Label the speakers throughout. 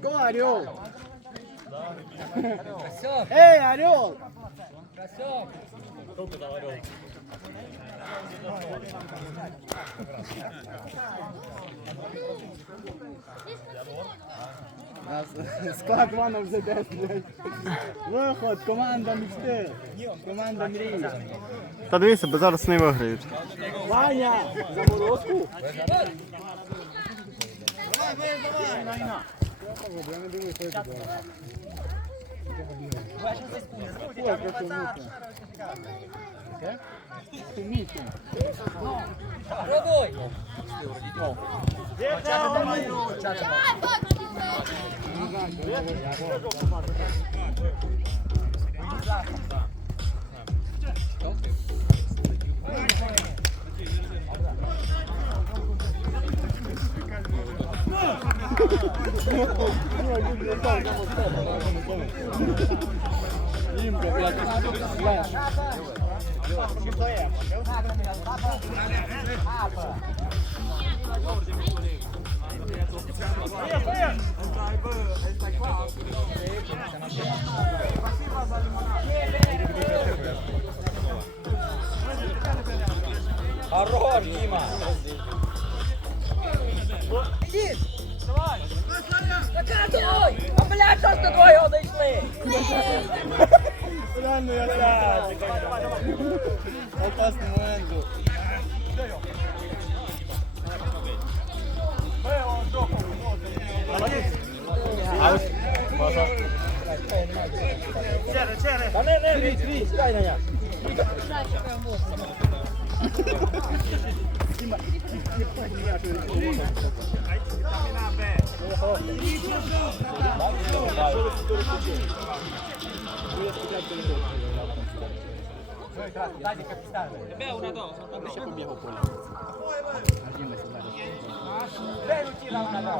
Speaker 1: Go, Орел! Эй, Орел! Нас- Склад Іванов вже десь, блядь. Виход, команда мечти. Команда мрії.
Speaker 2: Та дивися, бо зараз не виграють.
Speaker 1: Ваня, заморозку. Пробуй! Имка, блядь, слэш.
Speaker 3: Хорош, Дима! Наказуй! А блядь, що ж до твого дійшли?
Speaker 1: Реально я так. Опасний момент був.
Speaker 3: Та не, не, вій, вій, чекай на я.
Speaker 1: Dajde kako stane. Evo na dol, samo da se pobije po polju. Ajde, se gledaš. Venu ti da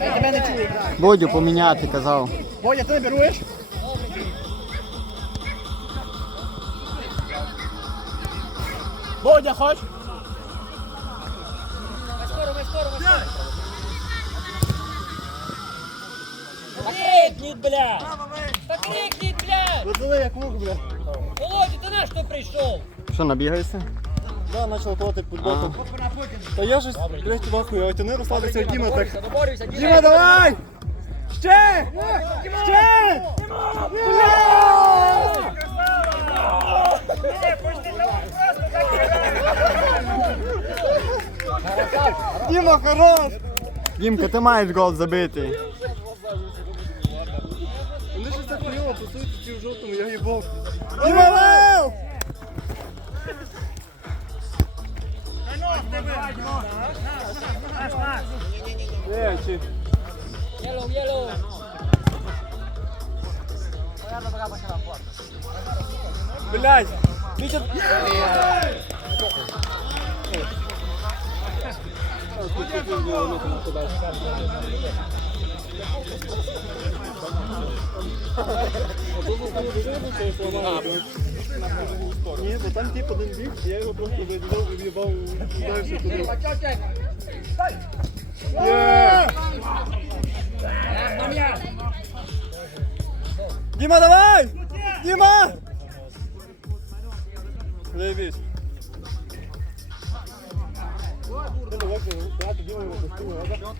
Speaker 1: Я тебе не чую.
Speaker 2: Бодю поміняти, казав.
Speaker 1: Бодя, ти не беруєш? Бодя, хоч?
Speaker 3: Блядь! Покрикніть, блядь!
Speaker 1: Розли як лук, бля.
Speaker 3: Володя, ти на що прийшов?
Speaker 2: Що, набігаєшся?
Speaker 1: Да, почав колоти футболку. Та я ж, блядь, нахуй, а ти не розслабився, Діма так. Діма, давай! Ще! Ще! Діма, хорош!
Speaker 2: Дімка, ти маєш гол забити.
Speaker 1: Щось так хуйово пасують ці в жовтому, я їбав. Діма, лев! Е, чи...
Speaker 3: Yellow, yellow.
Speaker 1: Блядь! Вітя... Ні, бо там тип один біг, я його просто заділяв і в'їбав далі туди. Є! Діма, давай! Діма! Заебись. Ти давай, брати Діму його пустимо, ладно?
Speaker 3: Погоди не привіть, молодежь.
Speaker 1: Та він має-
Speaker 3: Вова,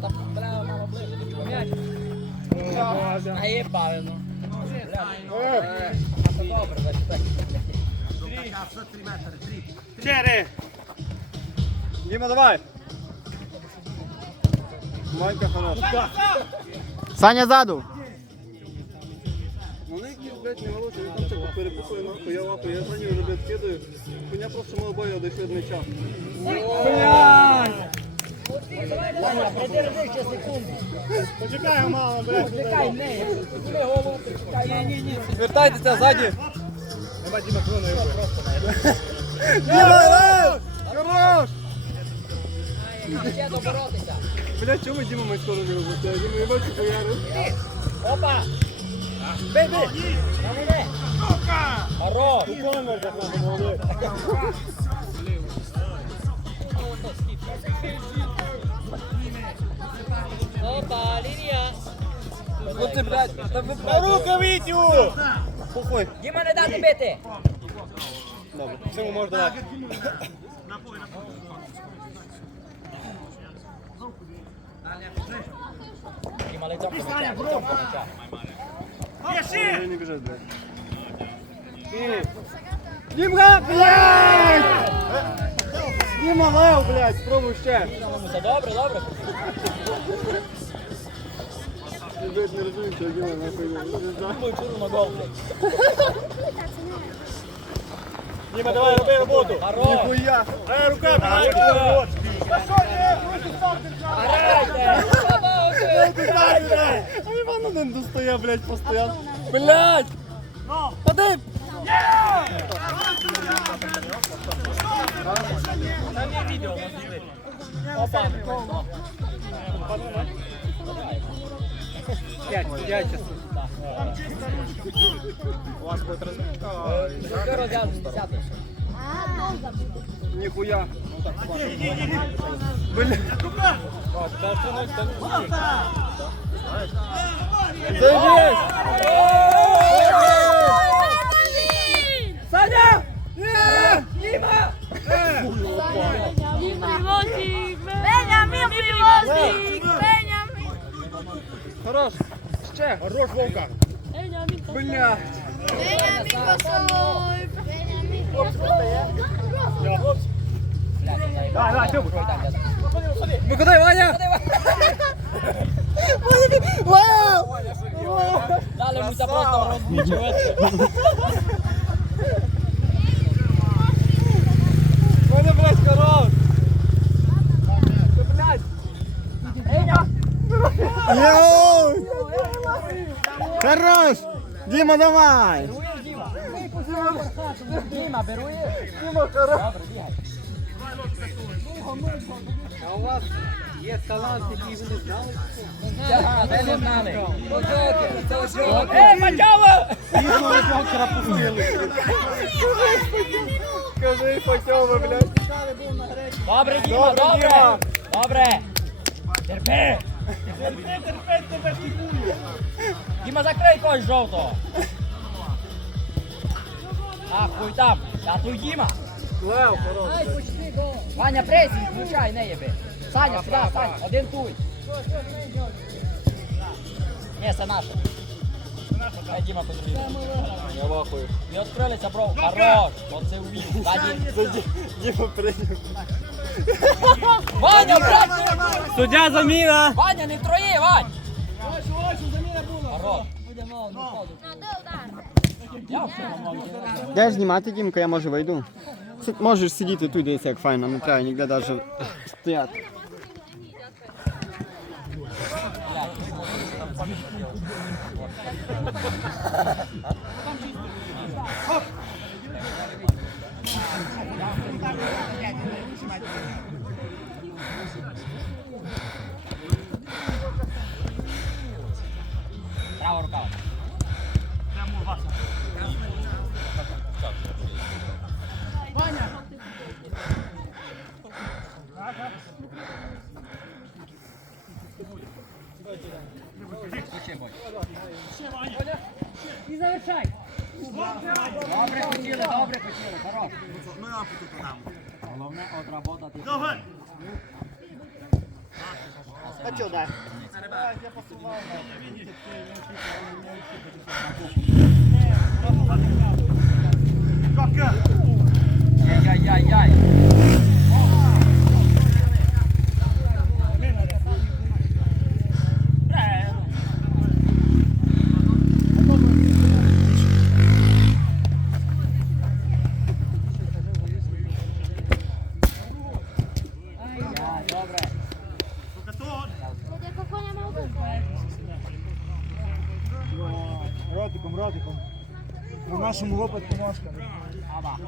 Speaker 3: там бля, мало ближче, до чого м'яч. Наїбали, ну. Бля, е, а то добре, значить так.
Speaker 4: Чотири.
Speaker 2: Діма, давай. Ванька хороша. Саня ззаду.
Speaker 1: Вони якісь, блядь, не голоси, він там таку перепухує нахуй, я лапу, я за нього вже, блядь, кидаю. Хуйня просто мого бою одійшли від м'яча.
Speaker 3: Ваня, придержи ще секунду.
Speaker 4: Почекай, мама, блядь.
Speaker 3: Чекай, не, не голову, чекай. Ні, ні, ні.
Speaker 1: Вертайтеся ззаді!
Speaker 3: Ще доборотися.
Speaker 1: Блядь, чому Діма ми скоро не робимо? Діма, я бачу, поярив.
Speaker 3: Опа! Бей, бей! Хорош! Опа, лінія!
Speaker 1: Ну ти, блядь, та ви...
Speaker 4: Рукавицю!
Speaker 1: Похуй.
Speaker 3: Діма, не дати бити!
Speaker 1: Добре, всьому можна давати.
Speaker 3: Діма, лицом по м'яча, лицом по м'яча.
Speaker 1: Вони не біжать, блядь.
Speaker 2: Дімка, блядь! Діма, лев, блядь, спробуй ще.
Speaker 3: Добре, добре.
Speaker 1: Блядь, не розумію, що Діма нахуй
Speaker 3: Думаю. Чуру на гол, блядь.
Speaker 4: Діма, давай, роби роботу.
Speaker 3: Хорош!
Speaker 1: Хуя!
Speaker 4: Дай рука, блядь.
Speaker 3: Грайте!
Speaker 1: А Іван один достає, блядь, постояв.
Speaker 3: Блядь!
Speaker 1: Ходи!
Speaker 3: Опа!
Speaker 4: П'ять, п'ять часу.
Speaker 3: Скоро розв'язуємо, десятий.
Speaker 1: Ніхуя.
Speaker 3: Саня! Діма!
Speaker 5: Benjamin Privozi! Benjamin!
Speaker 1: Хорош. Ще.
Speaker 4: Хорош, Вовка.
Speaker 1: Блядь.
Speaker 5: Benjamin Kosovoy! Benjamin Kosovoy!
Speaker 3: Давай, давай!
Speaker 1: Ну куди, Ваня?
Speaker 3: Дали му просто розбучувати.
Speaker 1: Ваня, блядь, хорош.
Speaker 2: Йоу! Хорош! Діма, давай!
Speaker 3: Діма, берує.
Speaker 1: Діма, хорош. А у вас є талант, який ви не знали?
Speaker 3: Не знали. Ей, Матьова!
Speaker 1: Скажи, Фатьова, блядь.
Speaker 3: Добре, Діма, добре! Добре! Терпи! Діма, закрий когось жовтого! А, хуй там! Я тут Діма!
Speaker 1: Лев, хорош.
Speaker 3: Ваня, пресінг, включай, не єби! Саня, сюди, Саня, один туй! Ні, це наше. Хай Діма потрібно.
Speaker 1: Я вахую.
Speaker 3: І відкрилися, бро. Хорош! Оце. Ззаді.
Speaker 1: Діма прийняв.
Speaker 3: Ваня, брат!
Speaker 4: Суддя заміна.
Speaker 3: Ваня, не троє, Вань!
Speaker 2: Де знімати, Дімка, я може вийду. Можеш сидіти тут, дивися, як файно, не треба ніде навіть стояти.
Speaker 3: І завершай. Добре хотіли, добре хотіли, хорош. Головне отработати.
Speaker 4: А чо дай?
Speaker 3: Яй-яй-яй-яй. Даш му
Speaker 5: лопат помашка. Ама.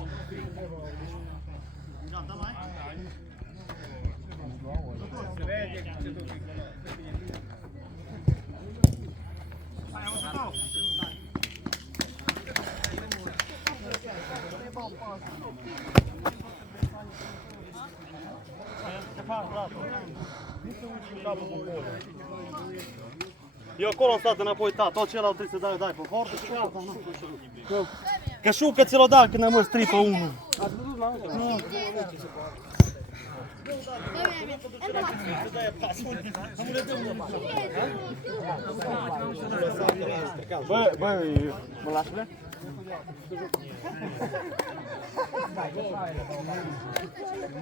Speaker 4: Це факт, брат. Ти учив табу по полю. У нашому випадку ножками.
Speaker 3: Ава.
Speaker 1: І около стати на пойта, то чела ти дай, дай по горду. Кашука цілодавки на мой стрій по уну.
Speaker 4: Ви, ви,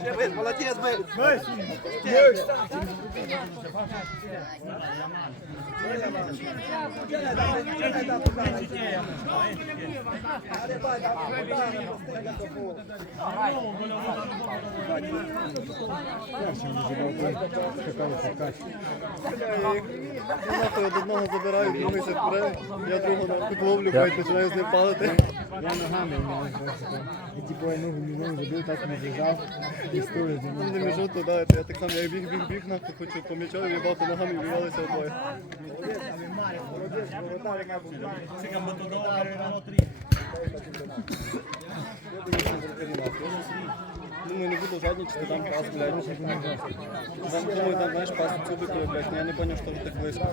Speaker 4: балашли? Молодець, би.
Speaker 1: Нахуй одного забираю, я другого на ловлю, хай починаю з ним палити.
Speaker 4: Я ногами. І типу я ногу ногу забив, так не зажав. І стою за
Speaker 1: Він не міжу туди, я так само, я біг, біг, біг, нахуй, хочу по м'ячу, в'їбати ногами і обоє. Думаю, не буду жадничати, там пас, блядь. Там, думаю, там, знаєш, пас цюбикою, блядь, я не понял, що вже так близько.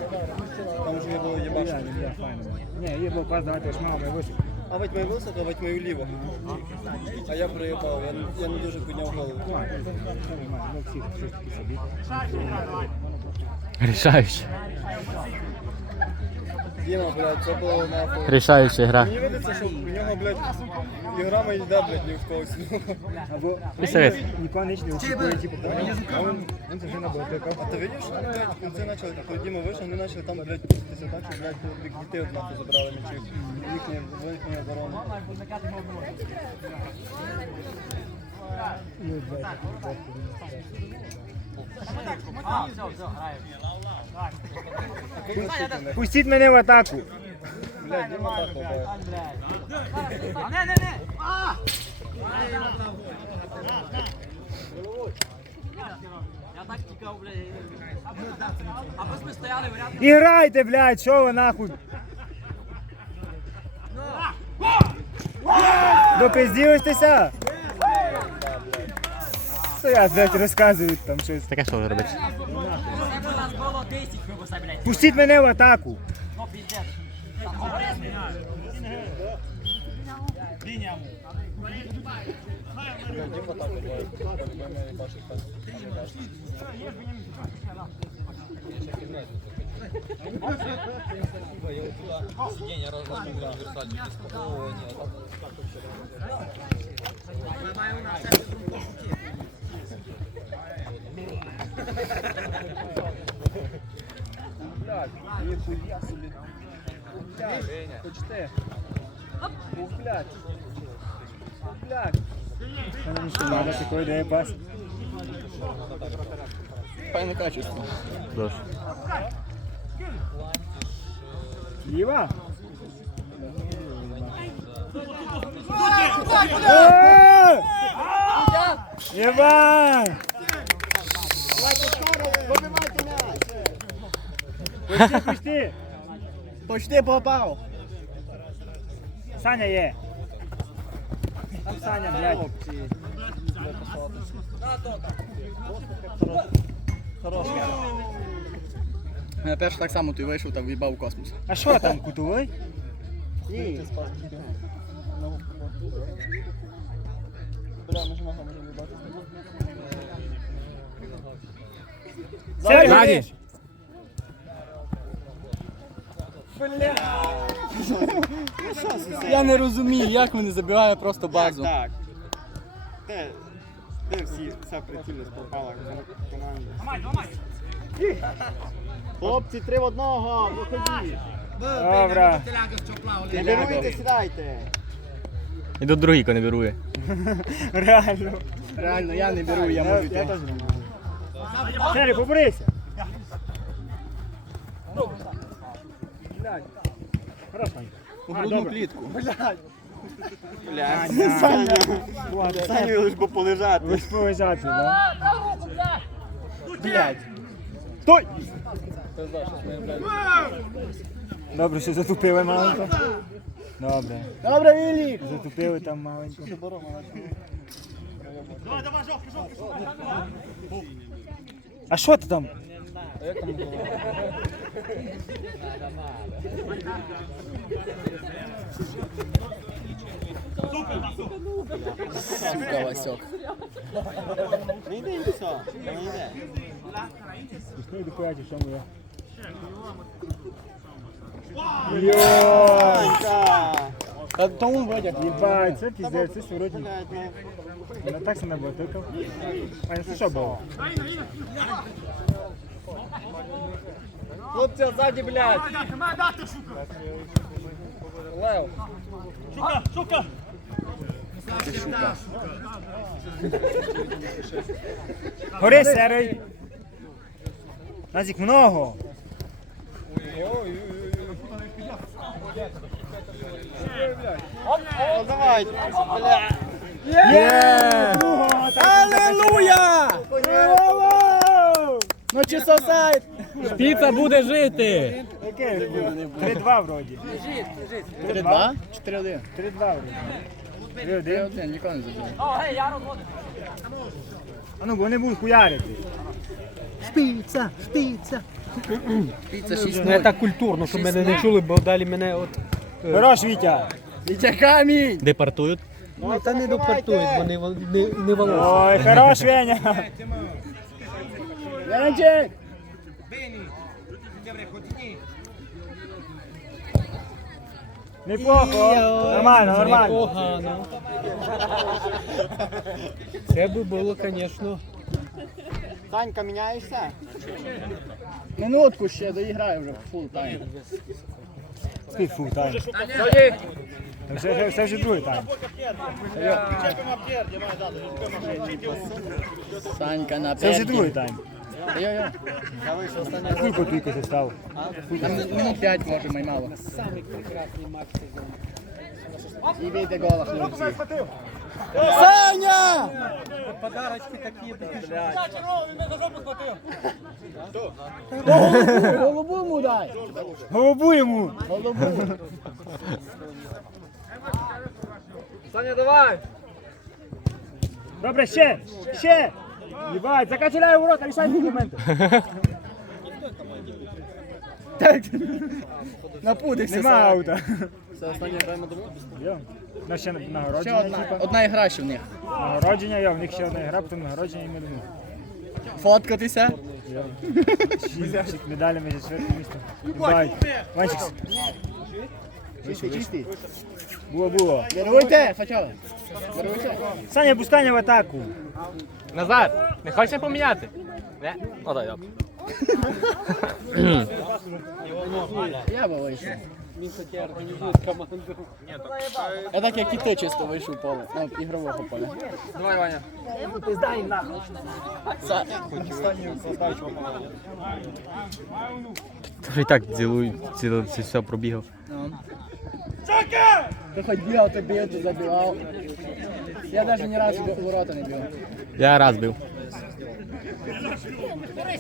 Speaker 1: Там вже не було єбашки.
Speaker 4: Ні, є був пас, давайте ж мало, ми висок.
Speaker 1: А ведь мою високо, а ведь мою ліво. А я приїбав, я, не- я не дуже підняв голову.
Speaker 4: Ну,
Speaker 1: Діма, блядь, це було нахуй.
Speaker 6: Рішаюча гра.
Speaker 1: Мені видиться, що в нього, блядь, іграма йде, блядь, ні в когось.
Speaker 4: Або
Speaker 6: Писарет.
Speaker 4: нікого не очікує, типу, так, а він, він це вже набив,
Speaker 1: А ти видиш, вони, блядь, в кінці почали, коли Діма вийшов, вони почали там, блядь, пуститися так, що, блядь, бік дітей от нахуй забрали м'ячі. Їхні, їхні оборони.
Speaker 4: Пустіть мене в атаку.
Speaker 1: Блядь, Діма так робить.
Speaker 3: А не, не, не! А! Я так тікав, блядь.
Speaker 4: Іграйте, блядь, що ви нахуй? Допизділися? Стоять, блядь, розказують там щось.
Speaker 6: Таке що вже робити?
Speaker 3: Нас було 10, ми б блядь.
Speaker 4: Пустіть мене в атаку.
Speaker 3: Ну,
Speaker 1: пас.
Speaker 4: Ніхуя собі. Блядь, хочете? Ух, блядь. Ух, блядь. Мені що надо, такой дає пас.
Speaker 1: Файне качество.
Speaker 6: Прошу.
Speaker 4: Ліва? Е! Почти, почти.
Speaker 1: Почти попав.
Speaker 4: Саня є. Там Саня, блядь. Хороший.
Speaker 1: Я теж так само ти вийшов та в'їбав космос.
Speaker 4: А що там, кутовий?
Speaker 1: Ні.
Speaker 4: Сергій!
Speaker 6: Ззаді.
Speaker 7: Я не розумію, як вони забігають просто базу.
Speaker 2: Так. Де, де всі, вся прицільність попала в команду? Хлопці, три в одного, виходіть.
Speaker 4: Добре.
Speaker 2: Не беруйте, сідайте.
Speaker 6: І до другий не берує.
Speaker 4: Реально.
Speaker 7: Реально, я не беру, я можу йти.
Speaker 4: можу. Поберися. Блядь.
Speaker 7: У грудну
Speaker 4: добре.
Speaker 7: клітку.
Speaker 2: Блядь, Саня. Саню лиш би полежати.
Speaker 4: Ви полежати, да? Блядь. Стой! Добре, що затупили маленько. Добре.
Speaker 7: Добре, Вілік!
Speaker 4: Затупили там маленько. А що ти там?
Speaker 7: Сука, Васьок.
Speaker 2: Не йде, і все. Не йде.
Speaker 4: Пішли до хуяті, що моє. Йой!
Speaker 2: Санька!
Speaker 7: Та тому витяг.
Speaker 4: Єбать, це піздець, це сьогодні.
Speaker 2: Блядь, ну.
Speaker 4: Вона так себе було тикав. А це що було?
Speaker 1: Хлопці, ззаді, блядь. Лев.
Speaker 4: Гори, серий! Назік, много!
Speaker 2: Бля.
Speaker 4: Є!
Speaker 7: Аллилуйя! Ну чи сосайт?
Speaker 6: Піца буде жити!
Speaker 4: Було? 3-2 вроді.
Speaker 7: 3-2? 4-1.
Speaker 4: 3-2 вроді. 3-1.
Speaker 7: 3-1, нікого не забив.
Speaker 4: А ну, вони будуть хуярити.
Speaker 7: Піца 6
Speaker 6: Ну я так культурно, щоб мене не чули, бо далі мене от
Speaker 4: Хорош, Вітя!
Speaker 7: Вітя камінь!
Speaker 6: депортують. Ну та не депортують, вони вон- не, не волосся.
Speaker 4: Ой, хорош, Веня!
Speaker 7: Янчик!
Speaker 4: Неплохо! Нормально, нормально.
Speaker 6: Непогано. Це би було, звісно.
Speaker 2: Санька, міняєшся?
Speaker 7: Минутку ще доіграю вже фул тайм.
Speaker 4: Ти фу, тайм. Це вже, це вже другий тайм.
Speaker 7: Санька на
Speaker 4: Це вже другий тайм.
Speaker 7: Йо-йо.
Speaker 4: Скільки тільки ти став?
Speaker 7: Минут 5 може маймало. І бійте гола, хлопці. Саня! Голубу, голубу йому дай!
Speaker 4: Голубу йому!
Speaker 7: Голубу.
Speaker 1: Саня, давай.
Speaker 4: Добре, ще! Ще! Єбать, закачеляю ворота, рішай ці моменти.
Speaker 7: Напудився.
Speaker 4: Нема
Speaker 7: Саня.
Speaker 4: аута.
Speaker 7: Це останнє тайм домов?
Speaker 4: Йо. У ще
Speaker 7: Ще
Speaker 4: нагородження,
Speaker 7: одна,
Speaker 4: типа.
Speaker 7: одна ігра ще в них.
Speaker 4: Нагородження, йо, в них ще одна гра, потім нагородження і медалю.
Speaker 7: Фоткатися.
Speaker 4: Йо. Шість медалями за четверте місце. Бай. Ванчик.
Speaker 7: Чистий, чистий.
Speaker 4: Було, було.
Speaker 7: Даруйте, спочатку.
Speaker 4: Саня, Бустання в атаку.
Speaker 6: Назар, не хочеш поміняти? Не? Ну дай, добре.
Speaker 7: Я би вийшов. Я так як і ти чисто вийшов поле. Ну, ігрового поля.
Speaker 1: Давай, Ваня.
Speaker 7: Са-
Speaker 6: Вже і так цілую, ціло це все пробігав.
Speaker 7: Ти хоч бігав, ти бив, ти забивав. Я навіть ні разу в ворота не бив.
Speaker 6: Я раз бив.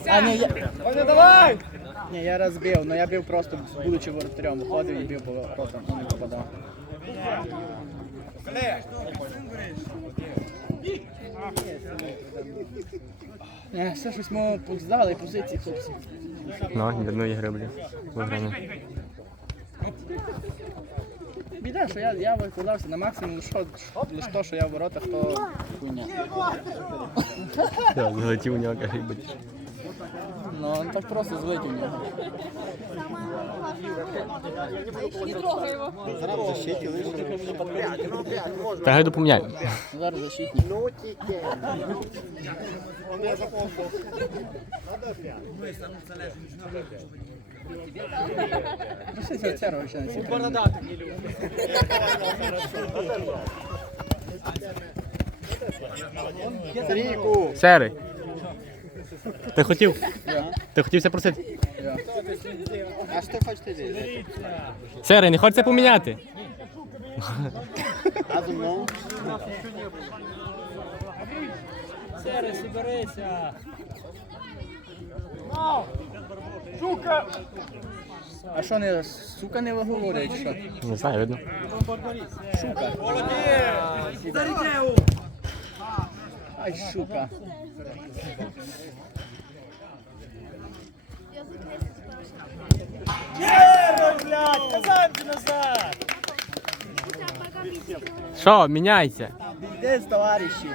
Speaker 7: А ні, я... Ой, давай! Ні, я раз бив, але я бив просто, будучи воротарем, виходив і бив по воротам, і не попадав. Е, Все щось ми здали позиції, хлопці.
Speaker 6: Ну, ні одної гри, блін.
Speaker 7: Біда, що я, я викладався на максимум, лише, лише то, що я в воротах, то хуйня.
Speaker 6: Так, залетів у нього каже.
Speaker 7: Ну, он так просто у нього.
Speaker 2: Зараз в защиті лише.
Speaker 6: Та гайду поміняю.
Speaker 7: Зараз защитник. Що це це робить?
Speaker 2: Сергійку!
Speaker 6: Серий. Ти хотів? Ти хотів це просити?
Speaker 2: А що хочете ви?
Speaker 6: Серий, не хочеться поміняти?
Speaker 2: А зі мною?
Speaker 7: А що не сука не виговорює, що?
Speaker 6: Не знаю, видно.
Speaker 7: Шука. Ай, шука.
Speaker 6: Що, міняйся.
Speaker 7: Де товариші?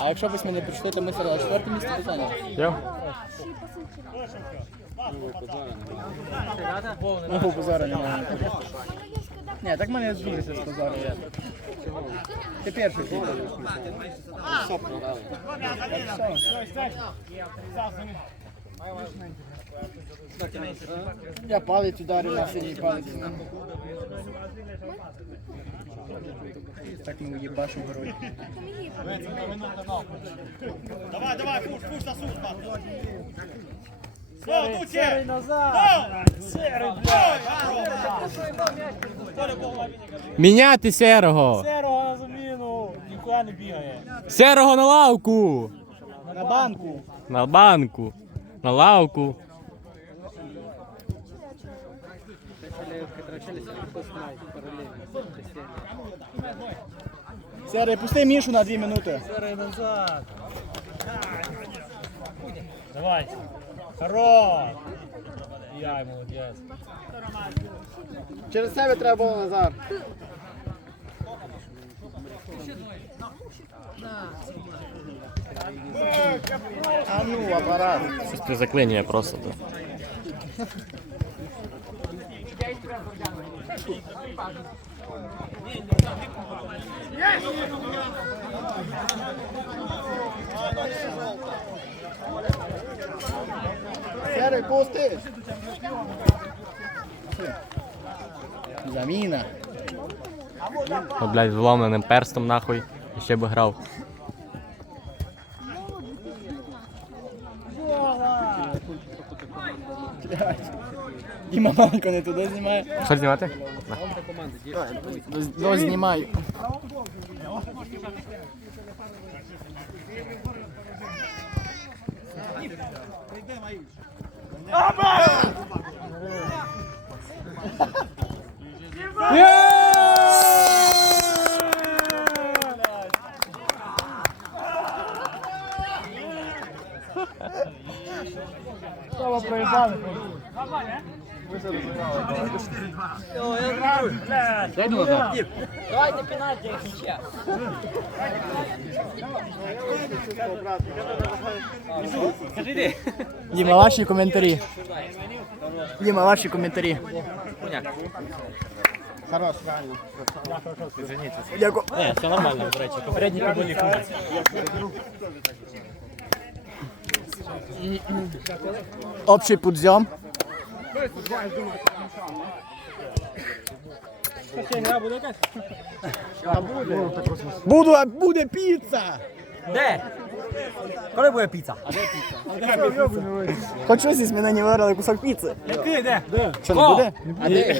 Speaker 7: А якщо б ми не прийшли, то ми серед четверте місце.
Speaker 6: Йо.
Speaker 7: Мого позору немає. Ні, так мене дуже все спозорили. Ти перший ти. Я палець ударив на синій палець. Так ми уїбашимо герой.
Speaker 6: Міняти серого.
Speaker 5: Серого на заміну. Ніхуя не бігає.
Speaker 6: Серого на лавку.
Speaker 5: На банку.
Speaker 6: На банку. На лавку.
Speaker 7: Серий, пусти Мішу на дві минути.
Speaker 5: Серий назад. Давай. Хорош. Яй, молодець.
Speaker 2: Через себе треба було Назар.
Speaker 7: А ну, апарат.
Speaker 6: Це заклинює просто. То.
Speaker 7: Серий, пусти. Заміна.
Speaker 6: От, блядь, перстом нахуй. І ще би грав.
Speaker 7: Діма маленько не туди знімає.
Speaker 6: Що знімати?
Speaker 7: До знімаю. Давайте пенальті, як нічия. Діма, ваші коментарі. Діма, ваші коментарі.
Speaker 2: Хорош, реально.
Speaker 7: Дякую.
Speaker 6: Ні, все нормально, до речі. Попередні були
Speaker 7: Общий подзьом. Буду, буде піца!
Speaker 4: Де? Коли буде піца?
Speaker 7: Хоч щось із мене не виграли кусок піци.
Speaker 4: Де?
Speaker 7: Що не буде? А де?